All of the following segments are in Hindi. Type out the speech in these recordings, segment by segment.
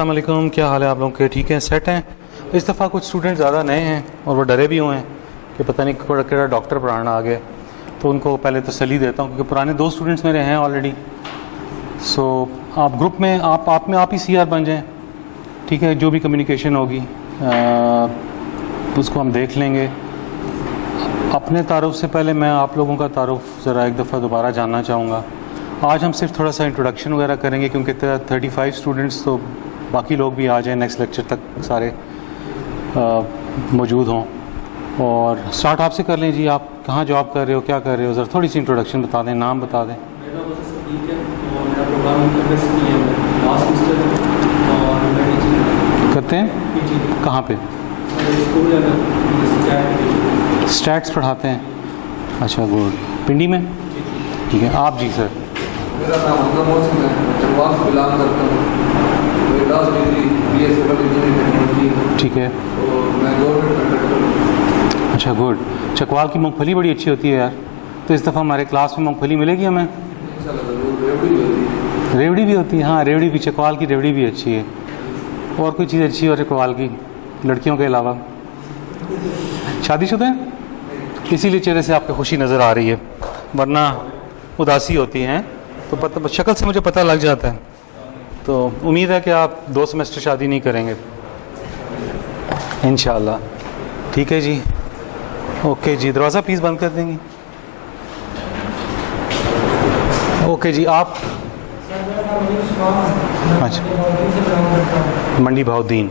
अस्सलाम वालेकुम, क्या हाल है आप लोगों के? ठीक हैं, सेट हैं? इस दफ़ा कुछ स्टूडेंट ज़्यादा नए हैं और वो डरे भी हुए हैं कि पता नहीं केड़ा डॉक्टर पढ़ाना आ गया, तो उनको पहले तसल्ली देता हूँ क्योंकि पुराने 2 स्टूडेंट्स मेरे हैं ऑलरेडी। सो आप ग्रुप में आप ही CR बन जाएं, ठीक है? जो भी कम्युनिकेशन होगी उसको हम देख लेंगे। अपने तारुफ से पहले मैं आप लोगों का तारुफ ज़रा एक दफ़ा दोबारा जानना चाहूँगा। आज हम सिर्फ थोड़ा सा इंट्रोडक्शन वगैरह करेंगे क्योंकि 35 स्टूडेंट्स, तो बाकी लोग भी आ जाएं नेक्स्ट लेक्चर तक सारे मौजूद हों। और स्टार्ट आपसे कर लें जी। आप कहाँ जॉब कर रहे हो, क्या कर रहे हो? ज़रा थोड़ी सी इंट्रोडक्शन बता दें, नाम बता दें। करते हैं कहाँ पे? स्टैट्स पढ़ाते हैं। अच्छा, गुड। पिंडी में? ठीक है। आप जी सर? मेरा नाम मोहम्मद मोहसिन है, मैं चकवाल से बिलोंग करता हूँ। मेरी last degree BA civil engineering technology. ठीक है। तो मैं गवर्नमेंट कंट्रैक्टर हूँ। अच्छा, गुड। चकवाल की मूंगफली बड़ी अच्छी होती है यार, तो इस दफ़ा हमारे क्लास में मूंगफली मिलेगी हमें? रेवड़ी भी होती है? हाँ, रेवड़ी भी, चकवाल की रेवड़ी भी अच्छी है। और कोई चीज़ अच्छी है चकवाल की लड़कियों के अलावा? शादीशुदा है, इसीलिए चेहरे से आपकी खुशी नज़र आ रही है, वरना उदासी होती हैं तो पता, शक्ल से मुझे पता लग जाता है। तो उम्मीद है कि आप 2 सेमेस्टर शादी नहीं करेंगे इंशाल्लाह। ठीक है जी, ओके जी। दरवाज़ा प्लीज़ बंद कर देंगी? ओके जी। आप? अच्छा, मंडी भाउद्दीन।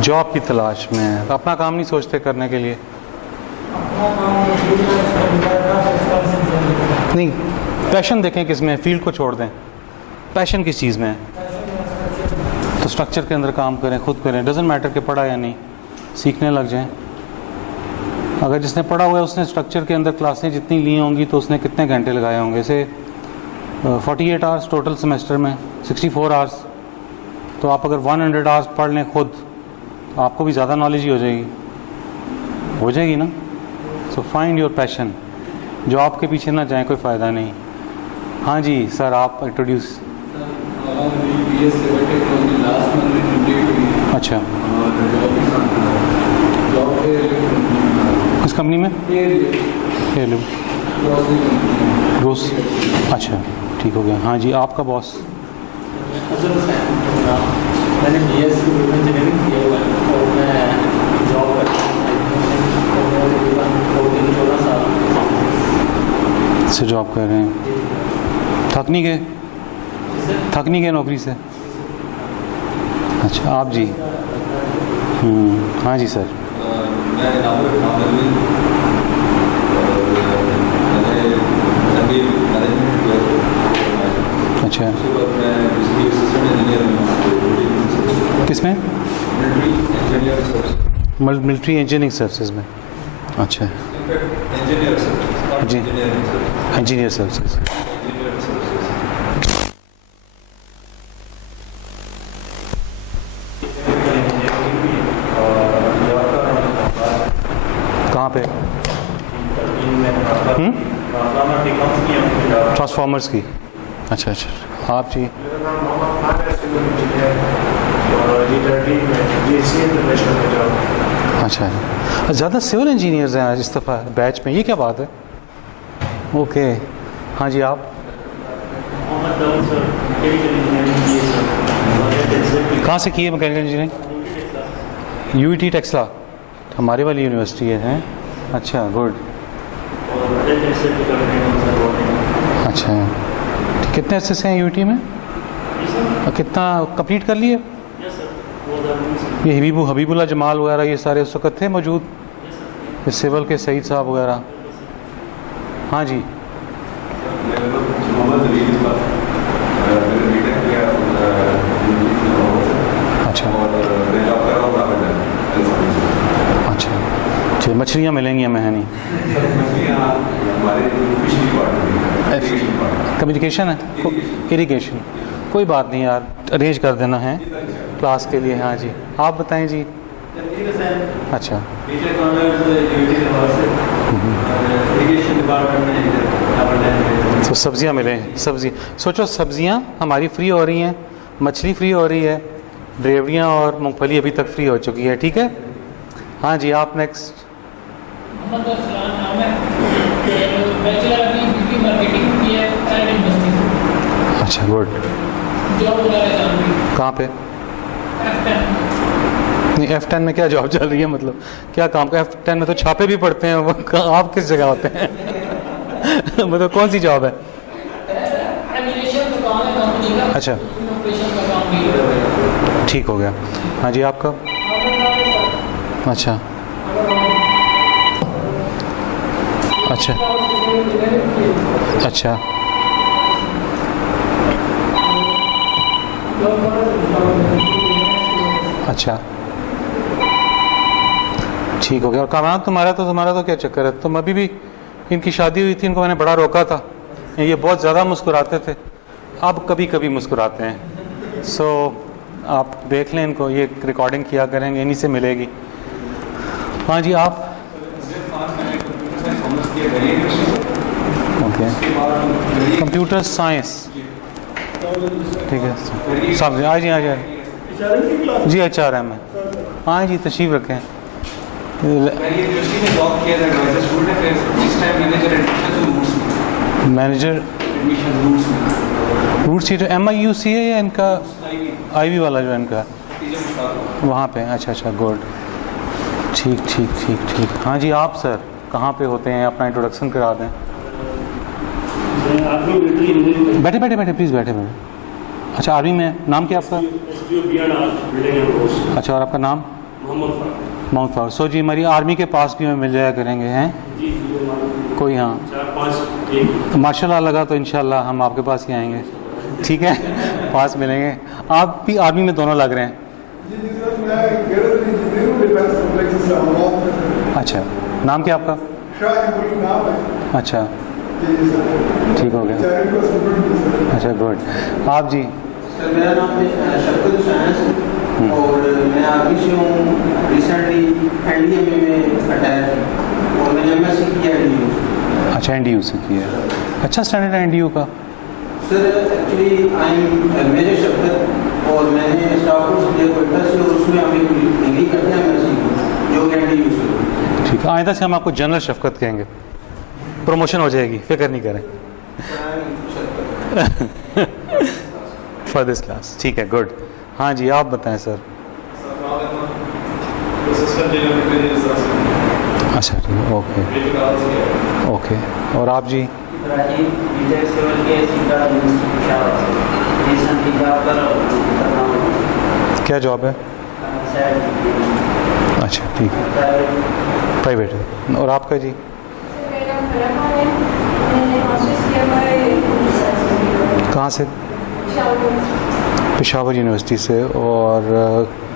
जॉब की तलाश में? अपना काम नहीं सोचते करने के लिए? नहीं, पैशन देखें किस में है, फील्ड को छोड़ दें। पैशन किस चीज़ में है तो स्ट्रक्चर के अंदर काम करें, खुद करें। डजेंट मैटर कि पढ़ा या नहीं, सीखने लग जाएं। अगर जिसने पढ़ा हुआ है उसने स्ट्रक्चर के अंदर क्लासें जितनी ली होंगी तो उसने कितने घंटे लगाए होंगे? से 48 आवर्स टोटल सेमेस्टर में, 64 आवर्स। तो आप अगर 100 आवर्स पढ़ लें खुद, तो आपको भी ज़्यादा नॉलेज ही हो जाएगी ना। सो फाइंड योर पैशन, जो आपके पीछे ना जाए, कोई फ़ायदा नहीं। हाँ जी सर, आप इंट्रोड्यूस। अच्छा, किस कंपनी में? रोस। अच्छा, ठीक हो गया। हाँ जी, आपका बॉस? मैंने BS इंजीनियरिंग किया हुआ है और मैं जॉब करता हूँ से जॉब कर रहे हैं। थक नहीं गए नौकरी से? अच्छा, आप जी? हाँ जी सर। अच्छा, किसमें? मिलिट्री इंजीनियरिंग सर्विसेज में? अच्छा जी, इंजीनियर सर्विसेज। कहाँ पे? ट्रांसफॉर्मर्स की? अच्छा अच्छा। आप जी? अच्छा, ज़्यादा सिविल इंजीनियर्स हैं आज इस दफ़ा बैच में, ये क्या बात है? ओके। हाँ जी, आप? कहाँ से की है मैकेनिकल इंजीनियरिंग? UET टेक्सला, हमारे वाली यूनिवर्सिटी है। अच्छा, गुड। अच्छा, कितने अच्छे से हैं UET में? कितना कंप्लीट कर लिए? ये हबीबुल्ला जमाल वगैरह ये सारे उस वक्त थे मौजूद, ये सिविल के सईद साहब वगैरह? हाँ जी। अच्छा अच्छा, मछलियाँ मिलेंगी हमें, है नहीं? कम्युनिकेशन है, इरिगेशन। कोई बात नहीं यार, अरेंज कर देना है क्लास के लिए। हाँ जी, आप बताएं जी। अच्छा, तो सब्जियां मिलें, सब्जी सोचो, सब्जियां हमारी फ्री हो रही हैं, मछली फ्री हो रही है, ड्रेवड़ियाँ और मूंगफली अभी तक फ्री हो चुकी है। ठीक है, हाँ जी, आप नेक्स्ट। मोहम्मद अरसलान नाम है, बैचलर अभी ब्यूटी मार्केटिंग की है प्राइवेट यूनिवर्सिटी से। अच्छा, गुड। जॉब वगैरह कहाँ पे? नहीं, F10 में क्या जॉब चल रही है, मतलब क्या काम का? F10 में तो छापे भी पड़ते हैं, वो आप किस जगह होते हैं? मतलब कौन सी जॉब है? अच्छा, ठीक हो गया। हाँ जी, आपका? अच्छा अच्छा अच्छा, अच्छा, ठीक हो गया। और कामरान तुम्हारा तो क्या चक्कर है? तुम अभी भी, इनकी शादी हुई थी, इनको मैंने बड़ा रोका था, ये बहुत ज़्यादा मुस्कुराते थे, अब कभी कभी मुस्कुराते हैं। सो आप देख लें इनको, ये रिकॉर्डिंग किया करेंगे, इन्हीं से मिलेगी। हाँ जी, आप? ओके, कंप्यूटर साइंस, ठीक है, समझे। आज जी, आज जी, HRM है। हाँ जी, तशरीफ रखें। मैनेजर रूट सीट MIUC है या इनका IV वाला जो इनका वहाँ पे? अच्छा अच्छा, गुड, ठीक ठीक ठीक ठीक। हाँ जी, आप सर कहाँ पे होते हैं? अपना इंट्रोडक्शन करा दें। बैठे बैठे बैठे, प्लीज़ बैठे बैठे। अच्छा, आर्मी में, नाम क्या आपका? अच्छा, और आपका नाम? मोहम्मद फारूक। सो जी, हमारी आर्मी के पास भी हमें मिल जाया करेंगे, हैं कोई? हाँ, माशाल्लाह लगा तो इंशाल्लाह हम आपके पास ही आएंगे, ठीक है, पास मिलेंगे। आप भी आर्मी में दोनों लग रहे हैं? अच्छा, नाम क्या आपका? अच्छा, ठीक हो गया। अच्छा, गुड। आप जी? सर, मेरा नाम शफकत हुसैन है और मैं आर्मी से हूँ। रिसेंटली NDA में अटैच हूँ और मैंने MSc किया NDU। अच्छा, NDU से किया, अच्छा स्टैंडर्ड है NDU का? Sir actually I am major Shafqat और मैंने स्टाफ कोर्स किया कोयटा से और उसमें हम एक डिग्री करते हैं MSc जो NDU से। ठीक है, आइंदा से हम आपको जनरल शफकत कहेंगे, प्रमोशन हो जाएगी, फिक्र नहीं करें। फॉर दिस क्लास, ठीक है, गुड। हाँ जी, आप बताएं सर। अच्छा, ठीक है, ओके ओके। और आप जी? क्या जॉब है? अच्छा, ठीक है, प्राइवेट है। और आपका जी? कहाँ से? पेशावर यूनिवर्सिटी से। और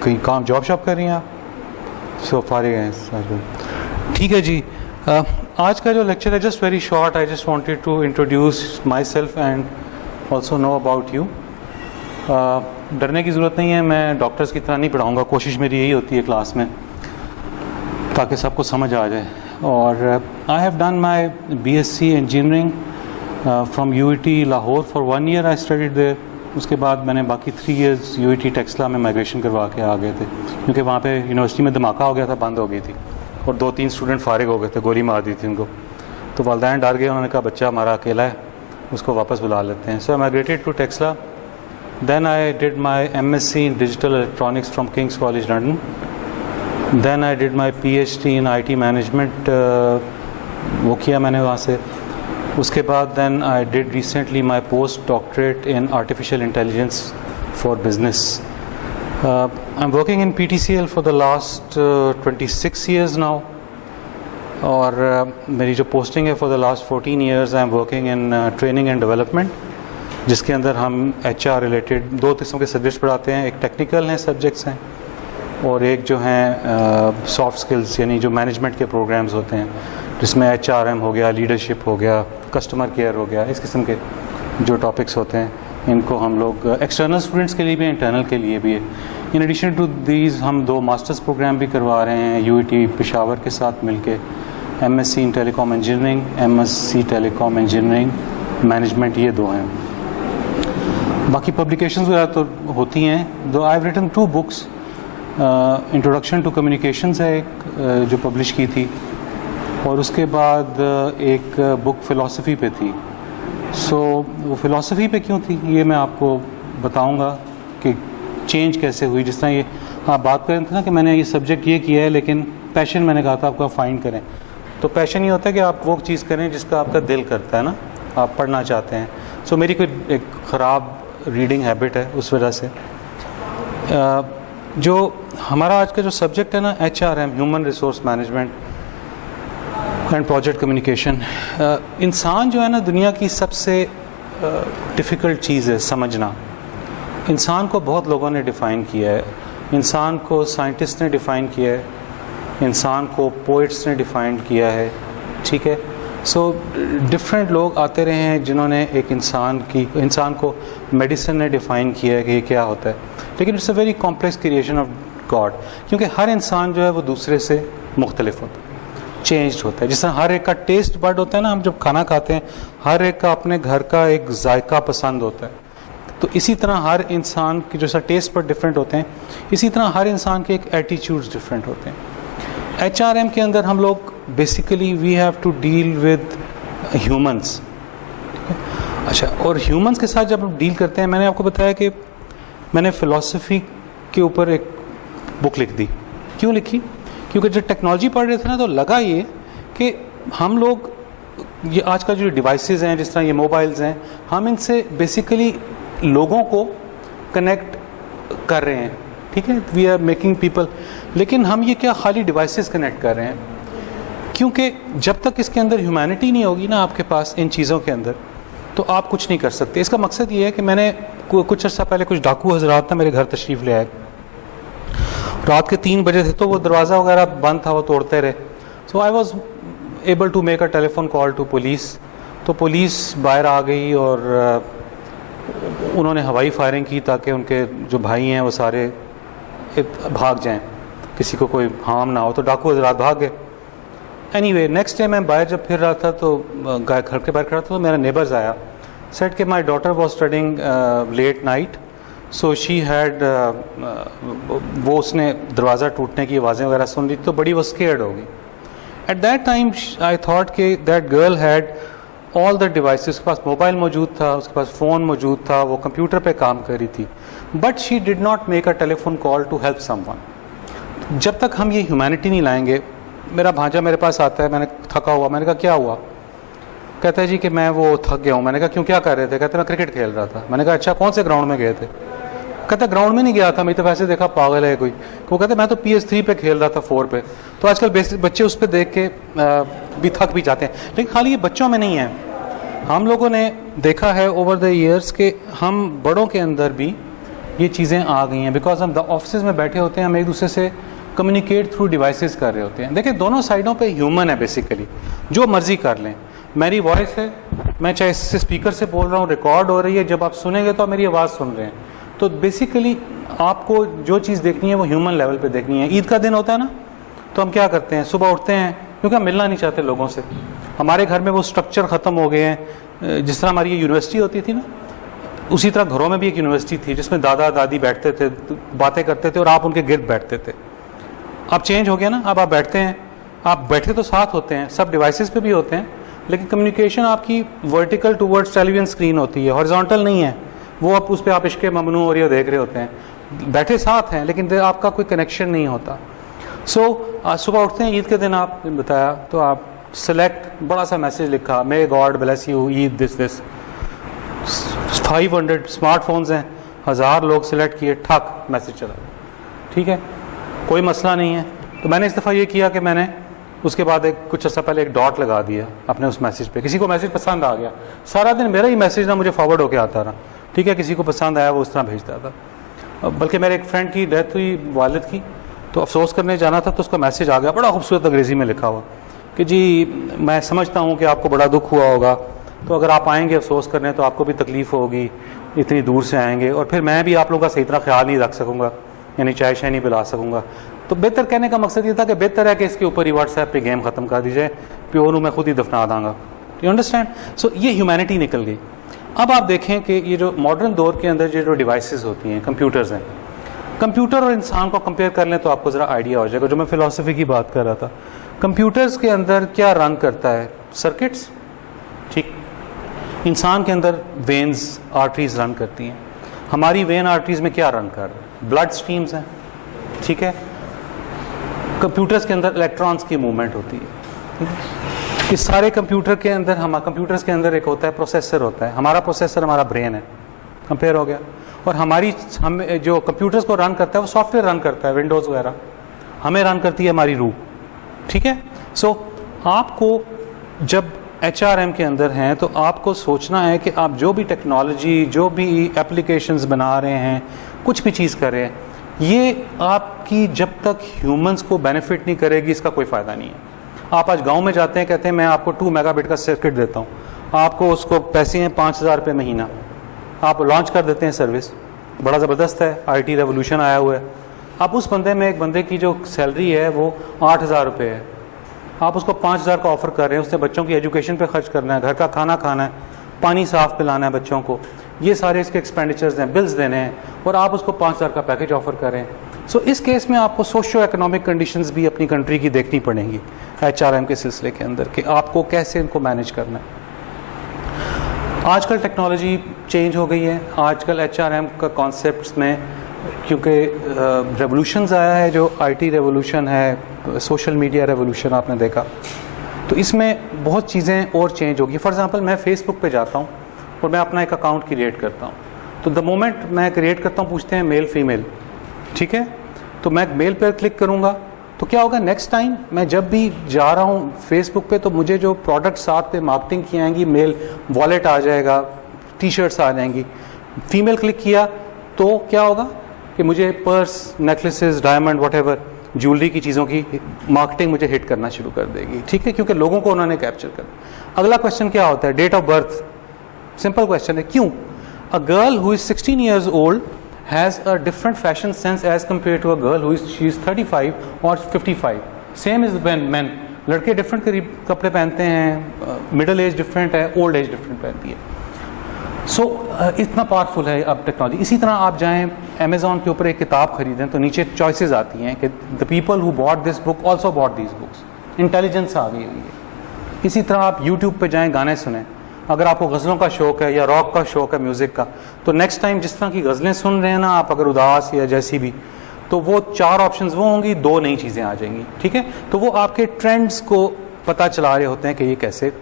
कहीं काम जॉब शॉप कर रही हैं आप? सो फारिग हैं, ठीक है जी। आज का जो लेक्चर है just very short, I just wanted to introduce myself and also know about you. डरने की ज़रूरत नहीं है, मैं डॉक्टर्स की तरह नहीं पढ़ाऊँगा, कोशिश मेरी यही होती है क्लास में ताकि सबको समझ आ जाए। और I have done my BSc engineering from UET Lahore for 1 year I studied there. उसके बाद मैंने बाकी 3 years UET टेक्सला में माइग्रेशन करवा के आ गए थे, क्योंकि वहाँ पे यूनिवर्सिटी में धमाका हो गया था, बंद हो गई थी और 2-3 स्टूडेंट फारिग हो गए थे, गोली मार दी थी उनको। तो वालिदैन डर गए, उन्होंने कहा बच्चा हमारा अकेला है, उसको वापस बुला लेते हैं। सो आई माइग्रेटेड टू टेक्सला। Then I did my MSc in digital electronics from King's College London. Then I did my PhD in IT management, वो किया मैंने वहाँ से। उसके बाद then I did recently my post doctorate in artificial intelligence for business. I am working in PTCL for the last 26 years now. और मेरी जो पोस्टिंग है for the last 14 years I am working in training and development, जिसके अंदर हम HR रिलेटेड 2 किस्म के सब्जेक्ट्स पढ़ाते हैं। एक टेक्निकल हैं सब्जेक्ट्स हैं और एक जो हैं सॉफ्ट स्किल्स, यानी जो मैनेजमेंट के प्रोग्राम्स होते हैं, जिसमें HRM हो गया, लीडरशिप हो गया, कस्टमर केयर हो गया, इस किस्म के जो टॉपिक्स होते हैं, इनको हम लोग एक्सटर्नल स्टूडेंट्स के लिए भी, इंटरनल के लिए भी है। इन एडिशन टू दीज हम 2 मास्टर्स प्रोग्राम भी करवा रहे हैं UET पेशावर के साथ मिलके, MSc in telecom engineering, MSc telecom engineering management, ये दो हैं। बाकी पब्लिकेशंस वगैरह तो होती हैं। दो I have written 2 books. Introduction to communications है एक जो पब्लिश की थी, और उसके बाद एक बुक फ़िलासफ़ी पे थी। सो वो फ़िलासफ़ी पे क्यों थी ये मैं आपको बताऊंगा कि चेंज कैसे हुई। जिस तरह ये आप बात कर रहे थे ना कि मैंने ये सब्जेक्ट ये किया है, लेकिन पैशन मैंने कहा था आपका फाइंड करें। तो पैशन ये होता है कि आप वो चीज़ करें जिसका आपका दिल करता है ना, आप पढ़ना चाहते हैं। सो मेरी कोई एक ख़राब रीडिंग हैबिट है, उस वजह से जो हमारा आज का जो सब्जेक्ट है ना, HRM, human resource management and project communication, इंसान जो है ना दुनिया की सबसे डिफ़िकल्ट चीज़ है समझना। इंसान को बहुत लोगों ने डिफ़ाइन किया है, इंसान को साइंटिस्ट ने डिफ़ाइन किया है, इंसान को पोइट्स ने डिफ़ाइन किया है, ठीक है। सो डिफरेंट लोग आते रहे हैं जिन्होंने एक इंसान को मेडिसिन ने डिफ़ाइन किया है कि ये क्या होता है, लेकिन it's a very complex creation of God, क्योंकि हर इंसान जो है वो दूसरे से मुख्तलिफ होता है, चेंज्ड होता है। जिस तरह हर एक का टेस्ट बर्ड होता है ना, हम जब खाना खाते हैं हर एक का अपने घर का एक जायका पसंद होता है, तो इसी तरह हर इंसान के जैसा टेस्ट बर्ड डिफरेंट होते हैं, इसी तरह हर इंसान के एक एटीट्यूड्स डिफरेंट होते हैं। HRM के अंदर हम लोग basically we have to deal with humans. अच्छा, और ह्यूमंस के साथ जब हम डील करते हैं, मैंने आपको बताया कि मैंने फ़िलासफ़ी के ऊपर एक बुक लिख दी। क्यों लिखी? क्योंकि जब टेक्नोलॉजी पढ़ रहे थे ना, तो लगा ये कि हम लोग ये आज का जो डिवाइसेस हैं, जिस तरह ये मोबाइल्स हैं, हम इनसे बेसिकली लोगों को कनेक्ट कर रहे हैं, ठीक है, वी आर मेकिंग पीपल। लेकिन हम ये क्या खाली डिवाइसेस कनेक्ट कर रहे हैं? क्योंकि जब तक इसके अंदर ह्यूमैनिटी नहीं होगी ना आपके पास इन चीज़ों के अंदर, तो आप कुछ नहीं कर सकते। इसका मकसद ये है कि मैंने कुछ अर्सा पहले कुछ डाकू हजरात ना मेरे घर तशरीफ़ ले आए, रात के 3 बजे थे, तो वो दरवाज़ा वगैरह बंद था, वो तोड़ते रहे। So I was able to make a telephone call to police. तो पुलिस बाहर आ गई और उन्होंने हवाई फायरिंग की ताकि उनके जो भाई हैं वो सारे भाग जाएं, किसी को कोई हार्म ना हो। तो डाकू हजरात भाग गए। एनीवे, नेक्स्ट डे मैं बाहर जब फिर रहा था तो घर के बाहर खड़ा था, तो मेरा नेबर्स आया, सेड कि my daughter was studying late night, so she had वो उसने दरवाज़ा टूटने की आवाज़ें वगैरह सुन ली, तो बड़ी वो स्केयर्ड हो गई। At that time I thought कि that girl had all the devices, उसके पास मोबाइल मौजूद था, उसके पास फ़ोन मौजूद था, वो कंप्यूटर पे काम कर रही थी, but she did not make a telephone call to help someone. जब तक हम ये ह्यूमैनिटी नहीं लाएंगे, मेरा भांजा मेरे पास आता है, मैंने थका हुआ, मैंने कहा क्या हुआ? कहता है जी कि मैं वो थक गया हूँ। मैंने कहा क्यों, क्या कर रहे थे? कहते मैं क्रिकेट खेल रहा था। मैंने कहा अच्छा, कौन से ग्राउंड में गए थे? कहता ग्राउंड में नहीं गया था, मैं तो वैसे देखा पागल है कोई। वो कहते मैं तो PS3 पे खेल रहा था, 4 पे। तो आजकल बच्चे उस पर देख के भी थक भी जाते हैं, लेकिन खाली ये बच्चों में नहीं है। हम लोगों ने देखा है ओवर द ईयर्स के हम बड़ों के अंदर भी ये चीज़ें आ गई हैं, बिकॉज हम ऑफिस में बैठे होते हैं, हम एक दूसरे से कम्युनिकेट थ्रू डिवाइसेस कर रहे होते हैं। देखिए दोनों साइडों पे ह्यूमन है बेसिकली, जो मर्जी कर लें। मेरी वॉइस है, मैं चाहे इससे स्पीकर से बोल रहा हूँ, रिकॉर्ड हो रही है, जब आप सुनेंगे तो आप मेरी आवाज़ सुन रहे हैं। तो बेसिकली आपको जो चीज़ देखनी है वो ह्यूमन लेवल पे देखनी है। ईद का दिन होता है ना, तो हम क्या करते हैं, सुबह उठते हैं, क्योंकि हम मिलना नहीं चाहते लोगों से। हमारे घर में वो स्ट्रक्चर ख़त्म हो गए हैं। जिस तरह हमारी ये यूनिवर्सिटी होती थी ना, उसी तरह घरों में भी एक यूनिवर्सिटी थी जिसमें दादा दादी बैठते थे, बातें करते थे और आप उनके गिर्द बैठते थे। अब चेंज हो गया ना, अब आप बैठते हैं, आप बैठे तो साथ होते हैं, सब डिवाइसेस पे भी होते हैं, लेकिन कम्युनिकेशन आपकी वर्टिकल टूवर्ड्स टेलीविजन स्क्रीन होती है, हॉरिजॉन्टल नहीं है। वो आप उस पर आप इश्क़ ममनू और ये देख रहे होते हैं, बैठे साथ हैं लेकिन आपका कोई कनेक्शन नहीं होता। सो सुबह उठते हैं, ईद के दिन आप बताया तो आप सेलेक्ट, बड़ा सा मैसेज लिखा, may God bless you, Eid this 500 smartphones हैं, 1000 लोग सेलेक्ट किए, ठक मैसेज चला, ठीक है, कोई मसला नहीं है। तो मैंने इस दफ़ा ये किया कि मैंने उसके बाद कुछ अर्सा पहले एक डॉट लगा दिया अपने उस मैसेज पे। किसी को मैसेज पसंद आ गया, सारा दिन मेरा ही मैसेज ना मुझे फॉरवर्ड होकर आता रहा, ठीक है, किसी को पसंद आया वो उस तरह भेजता था। बल्कि मेरे एक फ्रेंड की डेथ हुई वालिद की, तो अफसोस करने जाना था, तो उसका मैसेज आ गया बड़ा खूबसूरत अंग्रेज़ी में लिखा हुआ कि जी मैं समझता हूँ कि आपको बड़ा दुख हुआ होगा, तो अगर आप आएंगे अफसोस करने तो आपको भी तकलीफ़ होगी, इतनी दूर से आएंगे, और फिर मैं भी आप लोगों का सही तरह ख्याल नहीं रख सकूँगा, यानी चाय शाय नहीं पिला सकूँगा। तो बेहतर कहने का मकसद ये था कि बेहतर है कि इसके ऊपर ही व्हाट्सएप पे गेम ख़त्म कर दी जाए, प्योर हूँ मैं खुद ही दफना दांगा, यू अंडरस्टैंड? सो ये ह्यूमैनिटी निकल गई। अब आप देखें कि ये जो मॉडर्न दौर के अंदर जो डिवाइसेस होती हैं, कंप्यूटर्स हैं, कंप्यूटर और इंसान को कंपेयर कर लें तो आपको ज़रा आइडिया हो जाएगा। जो मैं फ़िलासफ़ी की बात कर रहा था, कंप्यूटर्स के अंदर क्या रन करता है? सर्किट्स, ठीक। इंसान के अंदर वेन्स, आर्टरीज रन करती हैं। हमारी वेन आर्टरीज में क्या रन कर रहा है? ब्लड स्ट्रीम्स हैं, ठीक है। कंप्यूटर्स के अंदर इलेक्ट्रॉन्स की मूवमेंट होती है। इस सारे कंप्यूटर के अंदर कंप्यूटर्स के अंदर एक होता है प्रोसेसर होता है। हमारा प्रोसेसर हमारा ब्रेन है, कंपेयर हो गया। और हम जो कंप्यूटर्स को रन करता है वो सॉफ्टवेयर रन करता है, विंडोज़ वगैरह। हमें रन करती है हमारी रूह, ठीक है। सो आपको जब HRM के अंदर हैं तो आपको सोचना है कि आप जो भी टेक्नोलॉजी, जो भी एप्लीकेशंस बना रहे हैं, कुछ भी चीज़ कर रहे हैं, ये आपकी जब तक ह्यूमंस को बेनिफिट नहीं करेगी इसका कोई फ़ायदा नहीं है। आप आज गांव में जाते हैं, कहते हैं मैं आपको 2 मेगाबिट का सर्किट देता हूँ, आपको उसको पैसे हैं 5,000 रुपये महीना, आप लॉन्च कर देते हैं सर्विस, बड़ा ज़बरदस्त है, IT रेवोल्यूशन आया हुआ है। अब उस बंदे में, एक बंदे की जो सैलरी है वो 8,000 रुपये है, आप उसको 5,000 का ऑफ़र कर रहे हैं। उसने बच्चों की एजुकेशन पे खर्च करना है, घर का खाना खाना है, पानी साफ़ पिलाना है बच्चों को, ये सारे इसके एक्सपेंडिचर्स हैं, बिल्स देने हैं, और आप उसको 5,000 का पैकेज ऑफ़र करें। सो इस केस में आपको सोशो इकोनॉमिक कंडीशंस भी अपनी कंट्री की देखनी पड़ेंगी HRM के सिलसिले के अंदर, कि आपको कैसे इनको मैनेज करना है। आजकल टेक्नोलॉजी चेंज हो गई है। आजकल HRM का कॉन्सेप्ट्स में, क्योंकि रेवोल्यूशंस आया है, जो IT रेवोल्यूशन है, सोशल मीडिया रेवोल्यूशन आपने देखा, तो इसमें बहुत चीज़ें और चेंज होगी। फॉर एग्जांपल मैं फेसबुक पे जाता हूँ और मैं अपना एक अकाउंट क्रिएट करता हूँ, तो द मोमेंट मैं क्रिएट करता हूँ पूछते हैं मेल फीमेल, ठीक है। तो मैं मेल पर क्लिक करूँगा तो क्या होगा, नेक्स्ट टाइम मैं जब भी जा रहा हूँ फेसबुक पे तो मुझे जो प्रोडक्ट साथ पे मार्केटिंग की आएंगी, मेल वॉलेट आ जाएगा, टी-शर्ट्स आ जाएंगी। फीमेल क्लिक किया तो क्या होगा कि मुझे purse, necklaces, diamond, whatever jewellery की चीज़ों की मार्केटिंग मुझे हिट करना शुरू कर देगी, ठीक है, क्योंकि लोगों को उन्होंने कैप्चर कर। अगला क्वेश्चन क्या होता है? Date of birth. Simple question है, क्यों? A girl who is 16 years old has a different fashion sense as compared to a girl who is 35 or 55. Same is when men. लड़के डिफरेंट कपड़े पहनते हैं, मिडिल एज डिफरेंट है, ओल्ड एज डिफरेंट पहनती है। सो इतना पावरफुल है अब टेक्नोलॉजी। इसी तरह आप जाएं अमेज़ॉन के ऊपर एक किताब खरीदें तो नीचे चॉइसेस आती हैं कि the people who bought this book also bought this books. Intelligence आ गई हुई है। इसी तरह आप यूट्यूब पे जाएं, गाने सुनें। अगर आपको गज़लों का शौक़ है या रॉक का शौक़ है, म्यूज़िक का, तो नेक्स्ट टाइम जिस तरह की गज़लें सुन रहे हैं ना आप, अगर उदास या जैसी भी, तो वो 4 ऑप्शंस वो होंगी, 2 नई चीज़ें आ जाएंगी, ठीक है। तो वो आपके ट्रेंड्स को पता चला रहे होते हैं कि ये कैसे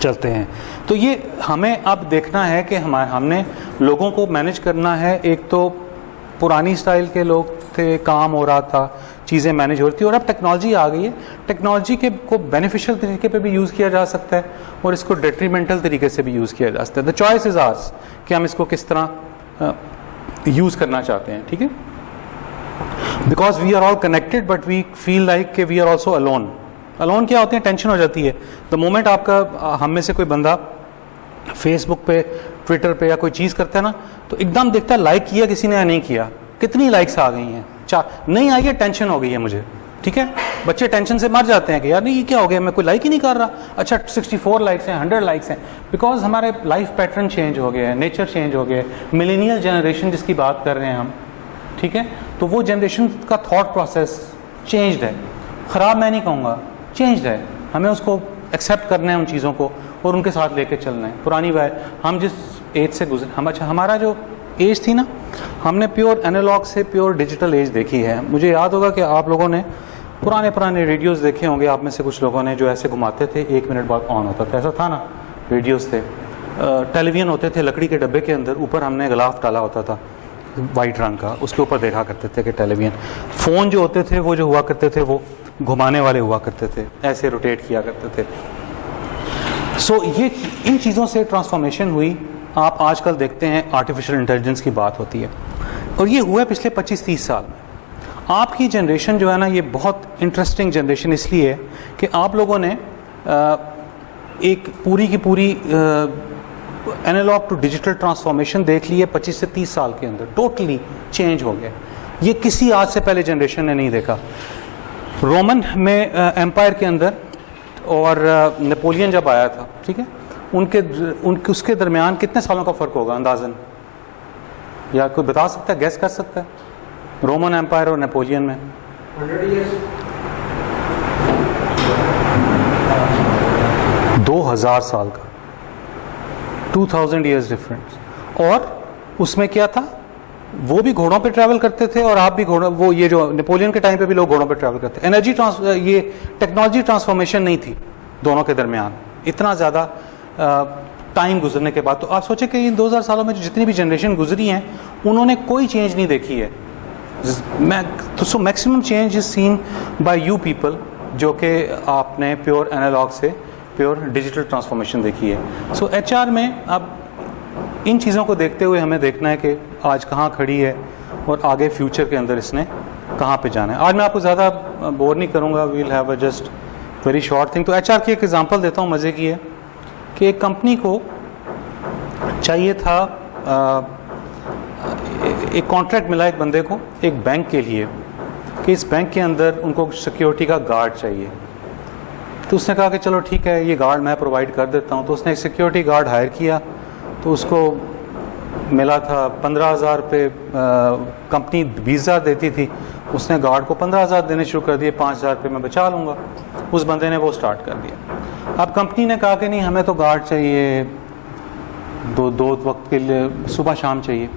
चलते हैं। तो ये हमें अब देखना है कि हमने लोगों को मैनेज करना है। एक तो पुरानी स्टाइल के लोग थे, काम हो रहा था, चीज़ें मैनेज हो रही थी, और अब टेक्नोलॉजी आ गई है। टेक्नोलॉजी के को बेनिफिशियल तरीके पे भी यूज़ किया जा सकता है और इसको डेट्रीमेंटल तरीके से भी यूज़ किया जा सकता है। द चॉइस इज़ आवर्स कि हम इसको किस तरह यूज़ करना चाहते हैं, ठीक है। Because we are all connected but we feel like कि we are also alone. Alone क्या होते हैं? टेंशन हो जाती है द मोमेंट आपका, हम में से कोई बंदा फेसबुक पे, ट्विटर पे या कोई चीज़ करता है ना, तो एकदम देखता है लाइक किया किसी ने या नहीं किया, कितनी लाइक्स आ गई हैं, 4 नहीं आई है, टेंशन हो गई है मुझे, ठीक है। बच्चे टेंशन से मर जाते हैं कि यार नहीं ये क्या हो गया, मैं कोई लाइक ही नहीं कर रहा। अच्छा 64 लाइक्स हैं, 100 लाइक्स हैं, बिकॉज हमारे लाइफ पैटर्न चेंज हो गए हैं, नेचर चेंज हो गया है। मिलेनियल जनरेशन जिसकी बात कर रहे हैं हम, ठीक है, तो वो जनरेशन का थॉट प्रोसेस चेंज्ड है। ख़राब मैं नहीं कहूँगा, चेंज्ड है। हमें उसको एक्सेप्ट करना है उन चीज़ों को और उनके साथ लेके चलना है। पुरानी बात, हम जिस एज से गुजरे, हम, अच्छा हमारा जो एज थी ना, हमने प्योर एनालॉग से प्योर डिजिटल एज देखी है। मुझे याद होगा कि आप लोगों ने पुराने रेडियोज़ देखे होंगे, आप में से कुछ लोगों ने, जो ऐसे घुमाते थे 1 मिनट बाद ऑन होता था, ऐसा था ना। रेडियोज़ थे, टेलीविज़न होते थे लकड़ी के डब्बे के अंदर, ऊपर हमने गिलाफ डाला होता था वाइट रंग का, उसके ऊपर देखा करते थे कि टेलीविज़न। फ़ोन जो होते थे वो जो हुआ करते थे वो घुमाने वाले हुआ करते थे, ऐसे रोटेट किया करते थे। सो ये इन चीज़ों से ट्रांसफॉर्मेशन हुई। आप आजकल देखते हैं आर्टिफिशियल इंटेलिजेंस की बात होती है, और ये हुआ पिछले 25-30 साल में। आपकी जनरेशन जो है ना, ये बहुत इंटरेस्टिंग जनरेशन इसलिए है कि आप लोगों ने एक पूरी की पूरी एनालॉग टू डिजिटल ट्रांसफॉर्मेशन देख ली है 25 से 30 साल के अंदर। टोटली चेंज हो गया। ये किसी आज से पहले जनरेशन ने नहीं देखा। रोमन में एम्पायर के अंदर और नेपोलियन जब आया था, ठीक है, उनके उसके दरमियान कितने सालों का फ़र्क होगा अंदाज़न, या कोई बता सकता है, गैस कर सकता है, रोमन एम्पायर और नेपोलियन में? 100 years. 2000 साल का, 2000 ईयर्स डिफरेंस। और उसमें क्या था, वो भी घोड़ों पे ट्रैवल करते थे और आप भी घोड़ों, वो ये जो नेपोलियन के टाइम पे भी लोग घोड़ों पे ट्रैवल करते थे। एनर्जी ये टेक्नोलॉजी ट्रांसफॉर्मेशन नहीं थी दोनों के दरमियान इतना ज़्यादा टाइम गुजरने के बाद। तो आप सोचें कि इन 2000 सालों में जितनी भी जनरेशन गुजरी हैं उन्होंने कोई चेंज नहीं देखी है। So maximum change is seen by you people, जो कि आपने प्योर एनालॉग से प्योर डिजिटल ट्रांसफॉर्मेशन देखी है। सो एचआर में अब इन चीज़ों को देखते हुए हमें देखना है कि आज कहाँ खड़ी है और आगे फ्यूचर के अंदर इसने कहाँ पे जाना है। आज मैं आपको ज़्यादा बोर नहीं करूँगा, we'll have a just very short thing. तो एचआर की एक एग्जांपल देता हूँ मज़े की है कि एक कंपनी को चाहिए था, एक कॉन्ट्रैक्ट मिला एक बंदे को एक बैंक के लिए कि इस बैंक के अंदर उनको सिक्योरिटी का गार्ड चाहिए। तो उसने कहा कि चलो ठीक है, ये गार्ड मैं प्रोवाइड कर देता हूँ। तो उसने एक सिक्योरिटी गार्ड हायर किया, तो उसको मिला था 15,000 रुपये, कंपनी 20,000 देती थी, उसने गार्ड को 15,000 देने शुरू कर दिए, 5,000 रुपये मैं बचा लूँगा। उस बंदे ने वो स्टार्ट कर दिया। अब कंपनी ने कहा कि नहीं, हमें तो गार्ड चाहिए, दो वक्त के लिए, सुबह शाम चाहिए।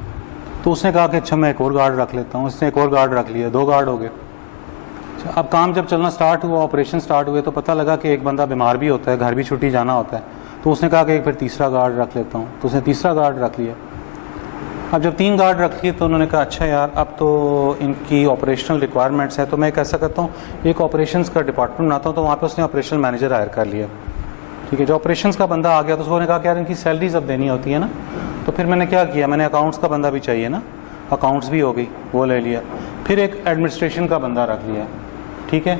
तो उसने कहा कि अच्छा मैं एक और गार्ड रख लेता हूँ। उसने एक और गार्ड रख लिया, 2 गार्ड हो गए। अब काम जब चलना स्टार्ट हुआ, ऑपरेशन स्टार्ट हुए, तो पता लगा कि एक बंदा बीमार भी होता है, घर भी छुट्टी जाना होता है। तो उसने कहा कि फिर तीसरा गार्ड रख लेता हूँ। तो उसने तीसरा गार्ड रख लिया। अब जब 3 गार्ड रख लिए तो उन्होंने कहा अच्छा यार, अब तो इनकी ऑपरेशनल रिक्वायरमेंट्स हैं, तो मैं कैसा करता हूँ, एक ऑपरेशंस का डिपार्टमेंट बनाता हूँ। तो वहाँ पे उसने ऑपरेशनल मैनेजर हायर कर लिया। ठीक है, जो ऑपरेशंस का बंदा आ गया तो उसने कहा कि यार इनकी सैलरीज अब देनी होती है ना। तो फिर मैंने क्या किया, मैंने अकाउंट्स का बंदा भी चाहिए ना, अकाउंट्स भी हो गई, वो ले लिया। फिर एक एडमिनिस्ट्रेशन का बंदा रख लिया। ठीक है,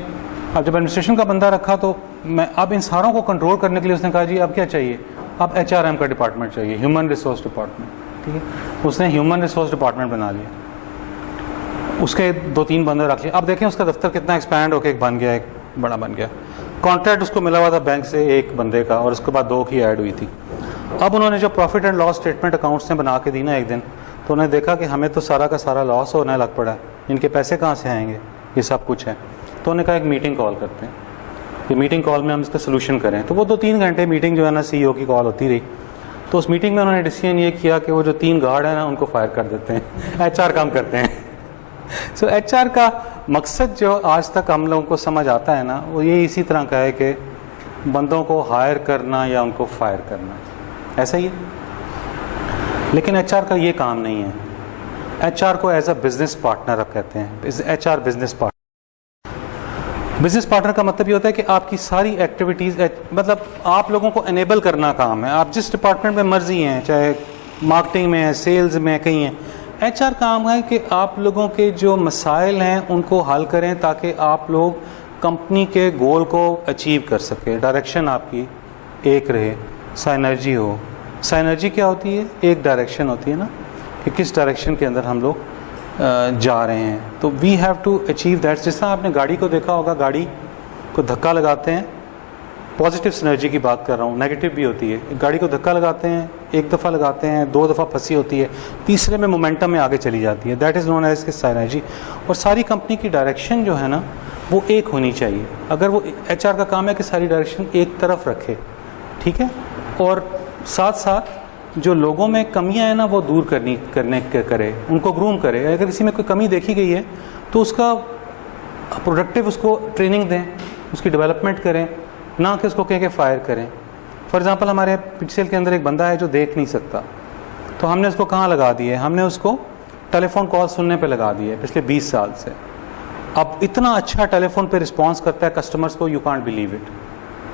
अब जब एडमिनिस्ट्रेशन का बंदा रखा तो मैं अब इन सारों को कंट्रोल करने के लिए उसने कहा जी अब क्या चाहिए, अब HRM का डिपार्टमेंट चाहिए, ह्यूमन रिसोर्स डिपार्टमेंट। ठीक है, उसने ह्यूमन रिसोर्स डिपार्टमेंट बना लिया, उसके 2-3 बंदे रख लिए। अब देखें उसका दफ्तर कितना एक्सपैंड होकर एक बन गया, एक बड़ा बन गया। कॉन्ट्रैक्ट उसको मिला हुआ था बैंक से एक बंदे का, और उसके बाद 2 की ऐड हुई थी। अब उन्होंने जो profit and loss statement accounts ने बना के दी ना एक दिन, तो उन्होंने देखा कि हमें तो सारा का सारा लॉस होने लग पड़ा है, इनके पैसे कहाँ से आएंगे, ये सब कुछ है। तो उन्होंने कहा एक मीटिंग कॉल करते हैं, ये मीटिंग कॉल में हम इसका सोल्यूशन करें। तो वो 2-3 घंटे मीटिंग जो है ना CEO की कॉल होती रही। तो उस मीटिंग में उन्होंने डिसीजन ये किया कि वो जो 3 गार्ड है ना उनको फायर कर देते हैं, HR काम करते हैं। सो HR का मकसद जो आज तक हम लोगों को समझ आता है ना, वो ये इसी तरह का है कि बंदों को हायर करना या उनको फायर करना, ऐसा ही है। लेकिन HR का ये काम नहीं है। HR को एज अ बिजनेस पार्टनर आप कहते हैं, HR business partner. Business partner का मतलब ये होता है कि आपकी सारी एक्टिविटीज़, मतलब आप लोगों को एनेबल करना काम है। आप जिस डिपार्टमेंट में मर्जी हैं, चाहे मार्केटिंग में है, सेल्स में कहीं है, HR काम है कि आप लोगों के जो मसाइल हैं उनको हल करें ताकि आप लोग कंपनी के गोल को अचीव कर सके। डायरेक्शन आपकी एक रहे, साइनर्जी हो। साइनर्जी क्या होती है, एक डायरेक्शन होती है ना, कि किस डायरेक्शन के अंदर हम लोग जा रहे हैं। तो we have to achieve that. जिस तरह आपने गाड़ी को देखा होगा, गाड़ी को धक्का लगाते हैं, पॉजिटिव सिनर्जी की बात कर रहा हूँ, नेगेटिव भी होती है। गाड़ी को धक्का लगाते हैं, 1 दफ़ा लगाते हैं, 2 दफ़ा फंसी होती है, तीसरे में मोमेंटम में आगे चली जाती है। दैट इज़ नोन एज की साइनर्जी। और सारी कंपनी की डायरेक्शन जो है ना वो एक होनी चाहिए। अगर वो HR का काम है कि सारी डायरेक्शन एक तरफ रखे, ठीक है, और साथ साथ जो लोगों में कमियां हैं ना वो दूर करे, उनको ग्रूम करे। अगर किसी में कोई कमी देखी गई है तो उसका प्रोडक्टिव उसको ट्रेनिंग दें, उसकी डेवलपमेंट करें, ना कि उसको कह के फायर करें। फॉर एग्जांपल हमारे पिक्सेल के अंदर एक बंदा है जो देख नहीं सकता, तो हमने उसको कहाँ लगा दिए, हमने उसको टेलीफोन कॉल सुनने पे लगा दिए पिछले 20 साल से। अब इतना अच्छा टेलीफोन पे रिस्पॉन्स करता है कस्टमर्स को, यू कांट बिलीव इट,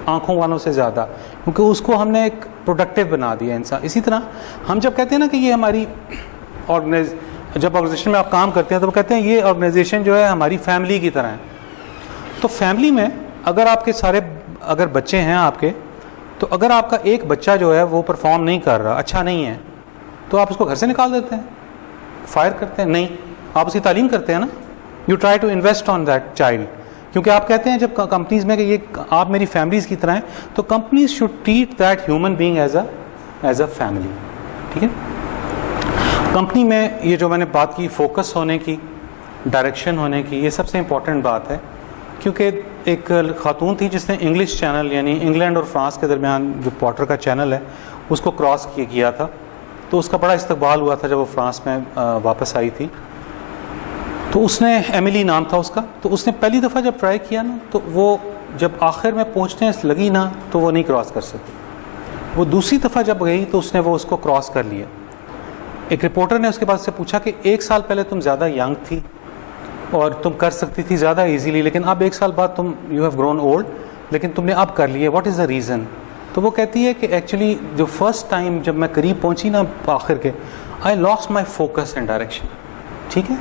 आंखों वालों से ज़्यादा, क्योंकि उसको हमने एक प्रोडक्टिव बना दिया इंसान। इसी तरह हम जब कहते हैं ना कि ये हमारी जब ऑर्गेनाइजेशन में आप काम करते हैं तो वो कहते हैं ये ऑर्गेनाइजेशन जो है हमारी फैमिली की तरह है। तो फैमिली में अगर आपके सारे अगर बच्चे हैं आपके, तो अगर आपका एक बच्चा जो है वो परफॉर्म नहीं कर रहा, अच्छा नहीं है, तो आप उसको घर से निकाल देते हैं, फायर करते हैं? नहीं, आप उसकी तालीम करते हैं ना। You try to invest on that child क्योंकि आप कहते हैं जब कंपनीज में कि ये आप मेरी फैमिलीज की तरह हैं, तो companies should treat that human being as a family. ठीक है, कंपनी में ये जो मैंने बात की फोकस होने की, डायरेक्शन होने की, ये सबसे इम्पॉर्टेंट बात है। क्योंकि एक खातून थी जिसने इंग्लिश चैनल यानी इंग्लैंड और फ्रांस के दरमियान जो पॉटर का चैनल है उसको क्रॉस किया था, तो उसका बड़ा इस्तकबाल हुआ था जब वो फ्रांस में वापस आई थी। तो उसने, एमिली नाम था उसका, तो उसने पहली दफ़ा जब ट्राई किया ना, तो वो जब आखिर में पहुंचने लगी ना तो वो नहीं क्रॉस कर सकी। वो दूसरी दफ़ा जब गई तो उसने वो उसको क्रॉस कर लिया। एक रिपोर्टर ने उसके बाद से पूछा कि 1 साल पहले तुम ज़्यादा यंग थी और तुम कर सकती थी ज़्यादा इजीली, लेकिन अब 1 साल बाद तुम यू हैव ग्रोन ओल्ड, लेकिन तुमने अब कर लिया, व्हाट इज़ द रीज़न? तो वो कहती है कि एक्चुअली जो फर्स्ट टाइम जब मैं करीब पहुंची ना आखिर के, I lost my focus and direction. ठीक है,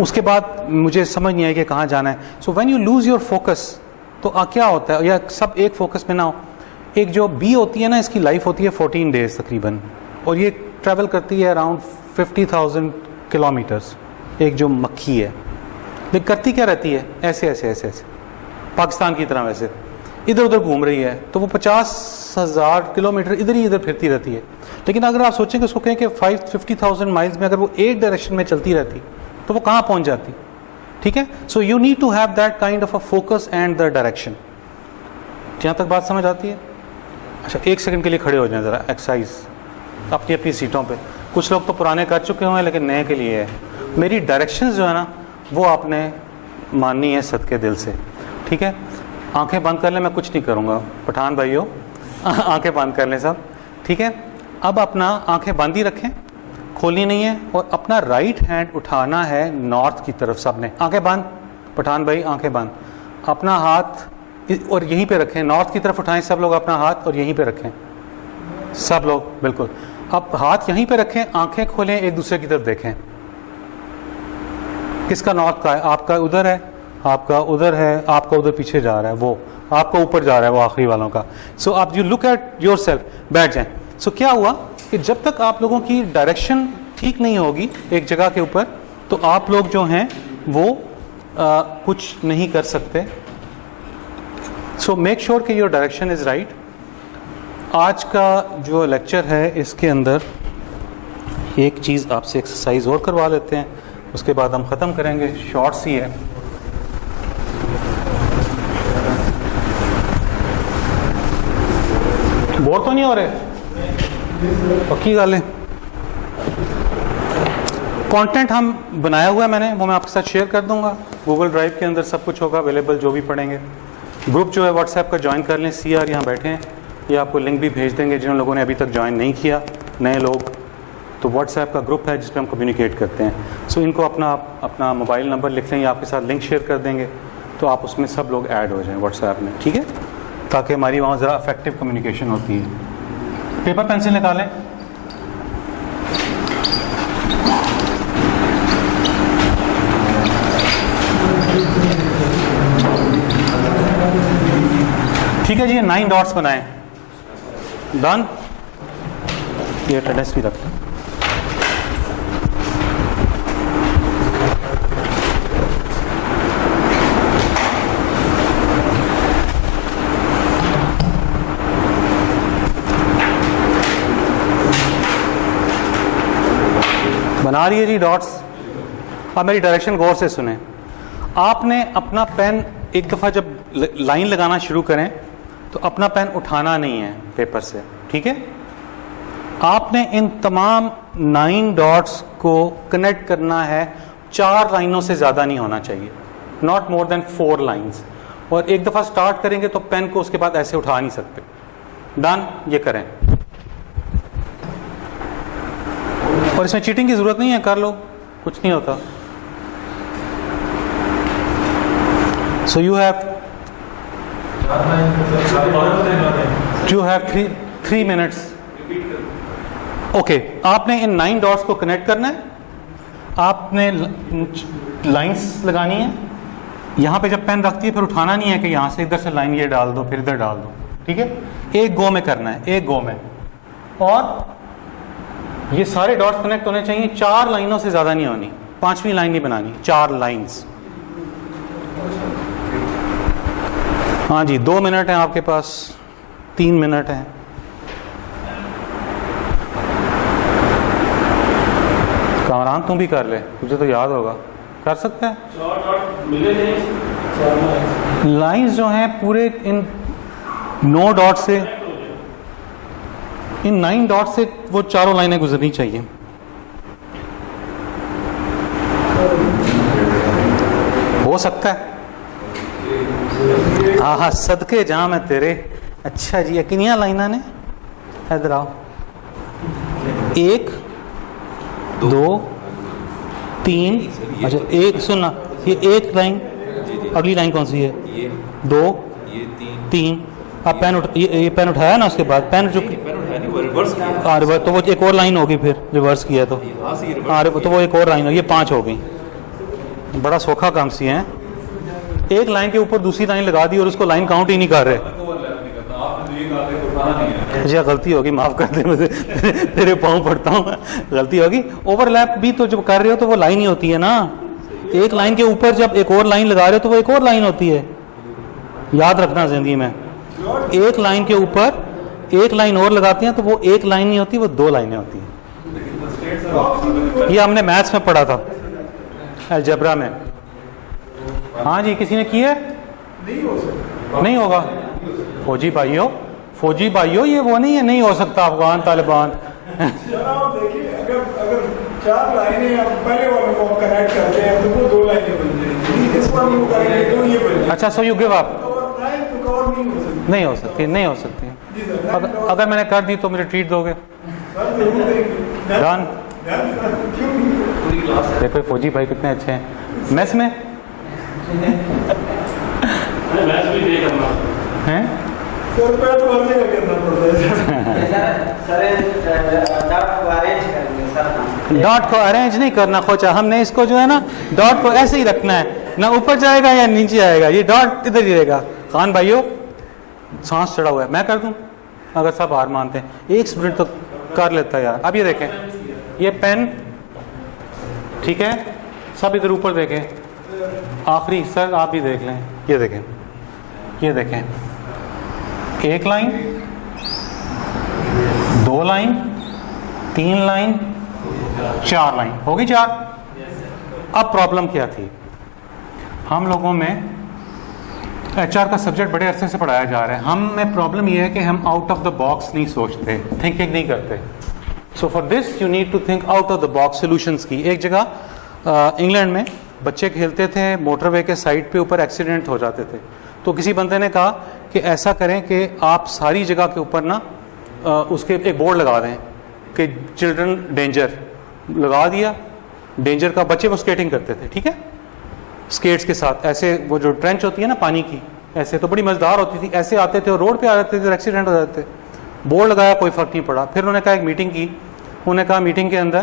उसके बाद मुझे समझ नहीं आई कि कहाँ जाना है। So when you lose your focus तो क्या होता है, या सब एक फोकस में ना हो। एक जो बी होती है ना, इसकी लाइफ होती है 14 डेज तकरीबन, और ये ट्रैवल करती है अराउंड 50,000 किलोमीटर्स। एक जो मक्खी है, लेकिन करती क्या रहती है, ऐसे ऐसे ऐसे ऐसे पाकिस्तान की तरह वैसे इधर उधर घूम रही है, तो वो 50,000 किलोमीटर इधर ही इधर फिरती रहती है। लेकिन अगर आप सोचें कि उसको कहें कि 50,000 माइल्स में अगर वो एक डायरेक्शन में चलती रहती तो वो कहाँ पहुँच जाती? ठीक है, so you need to have that kind of a focus and the direction. जहाँ तक बात समझ आती है? अच्छा, 1 सेकंड के लिए खड़े हो जाएं ज़रा, एक्सरसाइज अपनी अपनी सीटों पे। कुछ लोग तो पुराने कर चुके हुए हैं लेकिन नए के लिए है। मेरी डायरेक्शंस जो है ना वो आपने माननी है सदके दिल से। ठीक है, आंखें बंद कर लें, मैं कुछ नहीं करूँगा पठान भाइयों, आंखें बंद कर लें सब। ठीक है, अब अपना आंखें बंद ही रखें, खोलनी नहीं है, और अपना राइट हैंड उठाना है नॉर्थ की तरफ। सब ने आंखें बंद, पठान भाई आंखें बंद, अपना हाथ और यहीं पे रखें, नॉर्थ की तरफ उठाएं सब लोग अपना हाथ और यहीं पे रखें सब लोग, बिल्कुल। अब हाथ यहीं पे रखें, आंखें खोलें, एक दूसरे की तरफ देखें। किसका नॉर्थ का है? आपका उधर है, आपका उधर है, आपका उधर पीछे जा रहा है, वो आपका ऊपर जा रहा है, वो आखिरी वालों का। सो आप you look at your self, बैठ जाएं। सो क्या हुआ कि जब तक आप लोगों की डायरेक्शन ठीक नहीं होगी एक जगह के ऊपर, तो आप लोग जो हैं वो कुछ नहीं कर सकते। सो मेक श्योर कि योर डायरेक्शन इज़ राइट। आज का जो लेक्चर है इसके अंदर एक चीज़ आपसे एक्सरसाइज और करवा लेते हैं, उसके बाद हम ख़त्म करेंगे। शॉर्ट्स ही है। बोर तो नहीं हो रहे? पक्की गल है। कंटेंट हम बनाया हुआ है मैंने, वो मैं आपके साथ शेयर कर दूंगा। गूगल ड्राइव के अंदर सब कुछ होगा अवेलेबल, जो भी पढ़ेंगे। ग्रुप जो है व्हाट्सएप का ज्वाइन कर लें, CR यहाँ बैठे हैं, ये आपको लिंक भी भेज देंगे जिन लोगों ने अभी तक ज्वाइन नहीं किया, नए लोग। तो व्हाट्सएप का ग्रुप है जिसमें हम कम्युनिकेट करते हैं। सो इनको अपना मोबाइल नंबर लिख लें, या आपके साथ लिंक शेयर कर देंगे, तो आप उसमें सब लोग ऐड हो जाएं व्हाट्सएप में। ठीक है, ताकि हमारी वहाँ ज़रा इफेक्टिव कम्युनिकेशन होती है। पेपर पेंसिल निकालें। ठीक है जी, 9 डॉट्स बनाएं। डन। ये अटेंडेंस भी रखते हैं। बना रही है जी डॉट्स। अब मेरी डायरेक्शन गौर से सुने। आपने अपना पेन एक दफ़ा जब लाइन लगाना शुरू करें तो अपना पेन उठाना नहीं है पेपर से। ठीक है, आपने इन तमाम 9 डॉट्स को कनेक्ट करना है। 4 लाइनों से ज़्यादा नहीं होना चाहिए, नॉट मोर देन 4 लाइन्स। और एक दफ़ा स्टार्ट करेंगे तो पेन को उसके बाद ऐसे उठा नहीं सकते। डन। ये करें, और इसमें चीटिंग की ज़रूरत नहीं है, कर लो, कुछ नहीं होता। सो यू हैव 3 मिनट्स। ओके, आपने इन 9 डॉट्स को कनेक्ट करना है। आपने लाइंस लगानी है। यहाँ पे जब पेन रखती है फिर उठाना नहीं है कि यहाँ से इधर से लाइन ये डाल दो फिर इधर डाल दो। ठीक है, एक गो में करना है, एक गो में। और ये सारे डॉट्स कनेक्ट होने चाहिए। 4 लाइनों से ज़्यादा नहीं होनी, 5वीं लाइन नहीं बनानी, 4 लाइन्स। हाँ जी, 2 मिनट हैं आपके पास, 3 मिनट हैं। कामरान तुम भी कर ले, तुझे तो याद होगा, कर सकता है। लाइंस जो हैं पूरे इन 9 डॉट से, इन 9 डॉट से वो चारों लाइनें गुजरनी चाहिए। हो सकता है। हाँ, सदके जहां मैं तेरे। अच्छा जी, किनिया लाइना ने, इधर आओ। 1 2 3, अच्छा 1, सुनना, ये 1 लाइन, अगली लाइन कौन सी है? 2 3। अब पेन ये पेन उठाया ना, उसके बाद पेन जो रिवर्स, तो वो एक और लाइन होगी, फिर रिवर्स किया तो तो वो एक और लाइन होगी, ये 5 हो गई। बड़ा सौखा काम सी है। एक लाइन के ऊपर दूसरी लाइन लगा दी और उसको लाइन काउंट ही नहीं कर रहे। अच्छा, गलती होगी, माफ कर दे मुझे, तेरे पाँव पड़ता हूँ, गलती होगी। ओवरलैप भी तो जब कर रहे हो तो वो लाइन ही होती है ना। एक लाइन के ऊपर जब एक और लाइन लगा रहे हो तो वो एक और लाइन होती है, याद रखना जिंदगी में। एक लाइन के ऊपर एक लाइन और लगाते हैं तो वो एक लाइन नहीं होती, वो 2 लाइनें होती हैं। ये हमने मैथ्स में पढ़ा था, अलजेब्रा में। हाँ जी, किसी ने किया? नहीं होगा। फौजी भाइयों, ये वो नहीं है, नहीं हो सकता अफगान तालिबान। देखिए, अगर 4 लाइनें आप पहले वाले को कनेक्ट करते हैं तो वो 2 लाइनें बन जाएंगी, इस बार वो करेंगे तो ये बन जाएगी। अच्छा, सो यू गिव अप? नहीं हो सकती। नहीं हो सकती। अगर मैंने कर दी तो मुझे ट्रीट दोगे? डन। देखो फौजी भाई कितने अच्छे हैं, मैस में हैं। डॉट को अरेंज नहीं करना खोचा हमने, इसको जो है ना डॉट को ऐसे ही रखना है, ना ऊपर जाएगा या नीचे आएगा, ये डॉट इधर ही रहेगा। खान भाइयों, सांस चढ़ा हुआ है, मैं कर दूं अगर सब हार मानते हैं। एक स्टूडेंट तो कर लेता है यार। अब ये देखें, ये पेन ठीक है, सब इधर ऊपर देखें, आखिरी सर आप भी देख लें, ये देखें, ये देखें, 1 लाइन, 2 लाइन, 3 लाइन, 4 लाइन, हो गई 4। अब प्रॉब्लम क्या थी? हम लोगों में HR का सब्जेक्ट बड़े अरसे से पढ़ाया जा रहा है, हम में प्रॉब्लम ये है कि हम आउट ऑफ द बॉक्स नहीं सोचते, थिंकिंग नहीं करते। So for this you need to think out of the box solutions की। एक जगह इंग्लैंड में बच्चे खेलते थे, मोटरवे के साइड पे ऊपर एक्सीडेंट हो जाते थे, तो किसी बंदे ने कहा कि ऐसा करें कि आप सारी जगह के ऊपर ना उसके एक बोर्ड लगा दें कि चिल्ड्रन डेंजर, लगा दिया डेंजर का। बच्चे वो स्केटिंग करते थे, ठीक है, स्केट्स के साथ, ऐसे वो जो ट्रेंच होती है ना पानी की, ऐसे तो बड़ी मजेदार होती थी, ऐसे आते थे और रोड पे आ जाते थे और एक्सीडेंट हो जाते थे। बोर्ड लगाया, कोई फर्क नहीं पड़ा। फिर उन्होंने कहा एक मीटिंग की, उन्होंने कहा मीटिंग के अंदर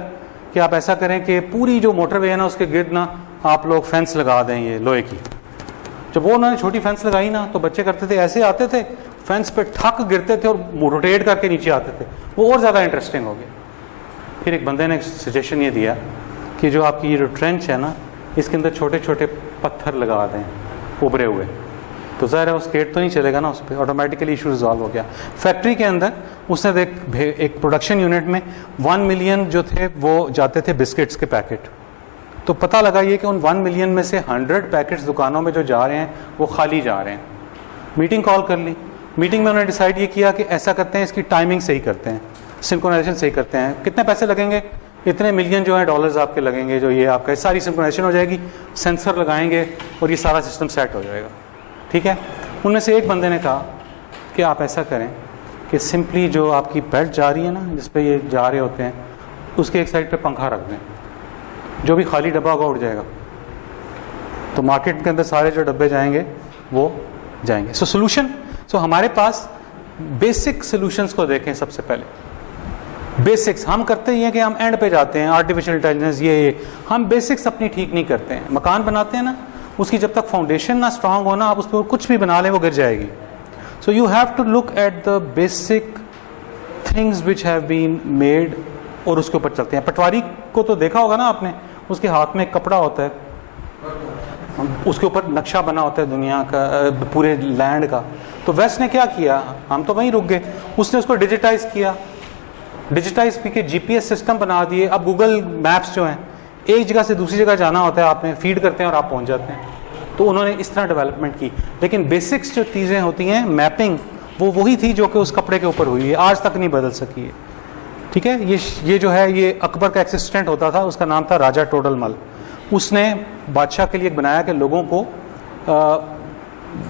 कि आप ऐसा करें कि पूरी जो मोटरवे है ना उसके गिर्द ना आप लोग फेंस लगा दें, ये लोहे की। जब वो उन्होंने छोटी फेंस लगाई ना तो बच्चे करते थे, ऐसे आते थे, फेंस पे ठक गिरते थे और रोटेट करके नीचे आते थे, वो और ज़्यादा इंटरेस्टिंग हो गया। फिर एक बंदे ने सजेशन ये दिया कि जो आपकी ये जो ट्रेंच है ना, इसके अंदर छोटे छोटे पत्थर लगा दें उभरे हुए, तो ज़ाहिर है वो स्केट तो नहीं चलेगा ना, उस पर ऑटोमेटिकली इशू रिजॉल्व हो गया। फैक्ट्री के अंदर उसने एक प्रोडक्शन यूनिट में 1 मिलियन जो थे वो जाते थे बिस्किट्स के पैकेट, तो पता लगा ये कि उन 1 मिलियन में से 100 पैकेट्स दुकानों में जो जा रहे हैं वो खाली जा रहे हैं। मीटिंग कॉल कर ली, मीटिंग में उन्होंने डिसाइड ये किया कि ऐसा करते हैं, इसकी टाइमिंग सही करते हैं, सिंक्रोनाइजेशन सही करते हैं। कितने पैसे लगेंगे? इतने मिलियन जो है डॉलर्स आपके लगेंगे, जो ये आपका सारी सिंक्रोनाइजेशन हो जाएगी, सेंसर लगाएंगे और ये सारा सिस्टम सेट हो जाएगा, ठीक है। उनमें से एक बंदे ने कहा कि आप ऐसा करें कि सिंपली जो आपकी बेल्ट जा रही है ना, जिस पे ये जा रहे होते हैं, उसके एक साइड पे पंखा रख दें, जो भी खाली डब्बा होगा उड़ जाएगा, तो मार्केट के अंदर सारे जो डब्बे जाएंगे वो जाएंगे। सो सोल्यूशन, सो हमारे पास बेसिक सोल्यूशंस को देखें। सबसे पहले बेसिक्स हम करते ही हैं कि हम एंड पे जाते हैं, आर्टिफिशियल इंटेलिजेंस ये हम बेसिक्स अपनी ठीक नहीं करते हैं। मकान बनाते हैं ना, उसकी जब तक फाउंडेशन ना स्ट्रांग हो ना, आप उस पर कुछ भी बना लें वो गिर जाएगी। So you have to look at the basic things which have been made और उसके ऊपर चलते हैं। पटवारी को तो देखा होगा ना आपने, उसके हाथ में एक कपड़ा होता है, उसके ऊपर नक्शा बना होता है दुनिया का, पूरे लैंड का। तो वेस्ट ने क्या किया, हम तो वहीं रुक गए, उसने उसको डिजिटाइज किया, डिजिटाइज के जीपीएस सिस्टम बना दिए। अब गूगल मैप्स जो हैं, एक जगह से दूसरी जगह जाना होता है, आपने फीड करते हैं और आप पहुंच जाते हैं। तो उन्होंने इस तरह डेवलपमेंट की। लेकिन बेसिक्स जो चीज़ें होती हैं, मैपिंग, वो वही थी जो कि उस कपड़े के ऊपर हुई है, आज तक नहीं बदल सकी है। ठीक है, ये जो है, ये अकबर का असिस्टेंट होता था, उसका नाम था राजा टोडरमल। उसने बादशाह के लिए बनाया कि लोगों को,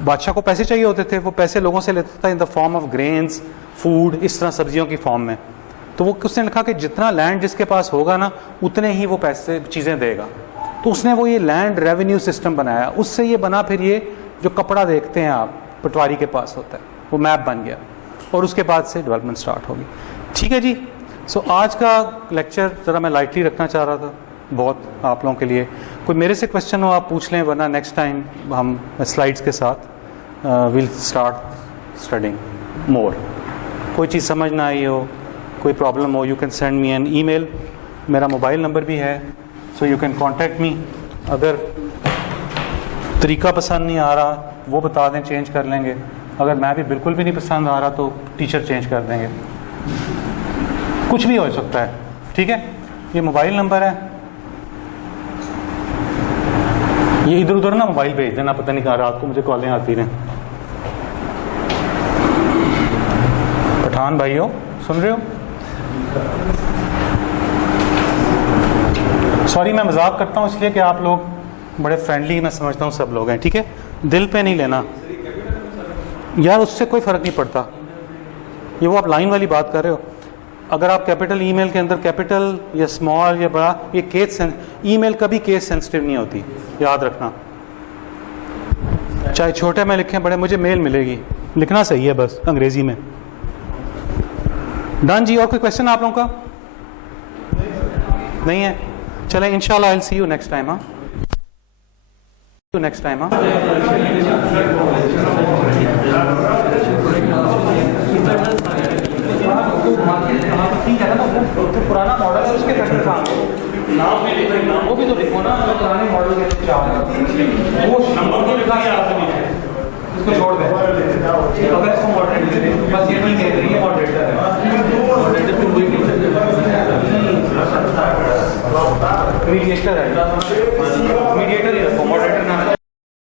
बादशाह को पैसे चाहिए होते थे, वो पैसे लोगों से लेता था in the form of grains, food, इस तरह सब्जियों की फॉर्म में। तो वो उसने लिखा कि जितना लैंड जिसके पास होगा ना, उतने ही वो पैसे चीज़ें देगा। तो उसने वो ये लैंड रेवेन्यू सिस्टम बनाया। उससे ये बना फिर ये जो कपड़ा देखते हैं आप, पटवारी के पास होता है, वो मैप बन गया और उसके बाद से डेवलपमेंट स्टार्ट होगी। ठीक है जी। सो आज का लेक्चर ज़रा मैं लाइटली रखना चाह रहा था बहुत आप लोगों के लिए। कोई मेरे से क्वेश्चन हो आप पूछ लें, वरना नेक्स्ट टाइम हम स्लाइड्स के साथ विल स्टार्ट स्टडिंग मोर। कोई चीज़ समझ ना आई हो, कोई प्रॉब्लम हो, you can send me an email. मेरा मोबाइल नंबर भी है, so you can contact me. अगर तरीका पसंद नहीं आ रहा वो बता दें, चेंज कर लेंगे। अगर मैं भी बिल्कुल भी नहीं पसंद आ रहा तो टीचर चेंज कर देंगे, कुछ भी हो सकता है। ठीक है, ये मोबाइल नंबर है, ये इधर उधर ना मोबाइल भेज देना, पता नहीं कहाँ रात को मुझे कॉलें आती रहें। पठान भाइयों, सुन रहे हो? सॉरी, मैं मजाक करता हूँ इसलिए कि आप लोग बड़े फ्रेंडली, मैं समझता हूँ सब लोग हैं। ठीक है, दिल पे नहीं लेना यार, उससे कोई फ़र्क नहीं पड़ता। ये वो आप लाइन वाली बात कर रहे हो, अगर आप कैपिटल ईमेल के अंदर कैपिटल या स्मॉल या बड़ा, ये केस ईमेल कभी केस सेंसिटिव नहीं होती, याद रखना। चाहे छोटे में लिखें बड़े, मुझे मेल मिलेगी, लिखना सही है बस अंग्रेजी में। डन जी। और कोई क्वेश्चन आप लोगों का नहीं है? चले, इंशाल्लाह I will see you next time. हाँ, नेक्स्ट टाइम। हाँ, ठीक है ना, तो पुराना मॉडल है उसके कटर का नाम भी लिखो, नाम वो भी तो लिखो ना, जो पुराने मॉडल के चार वो नंबर तो लिखा है आपने, इसको छोड़ दें। अगर इसको मॉडरेट बस ये नहीं कह रही है मॉडरेटर है।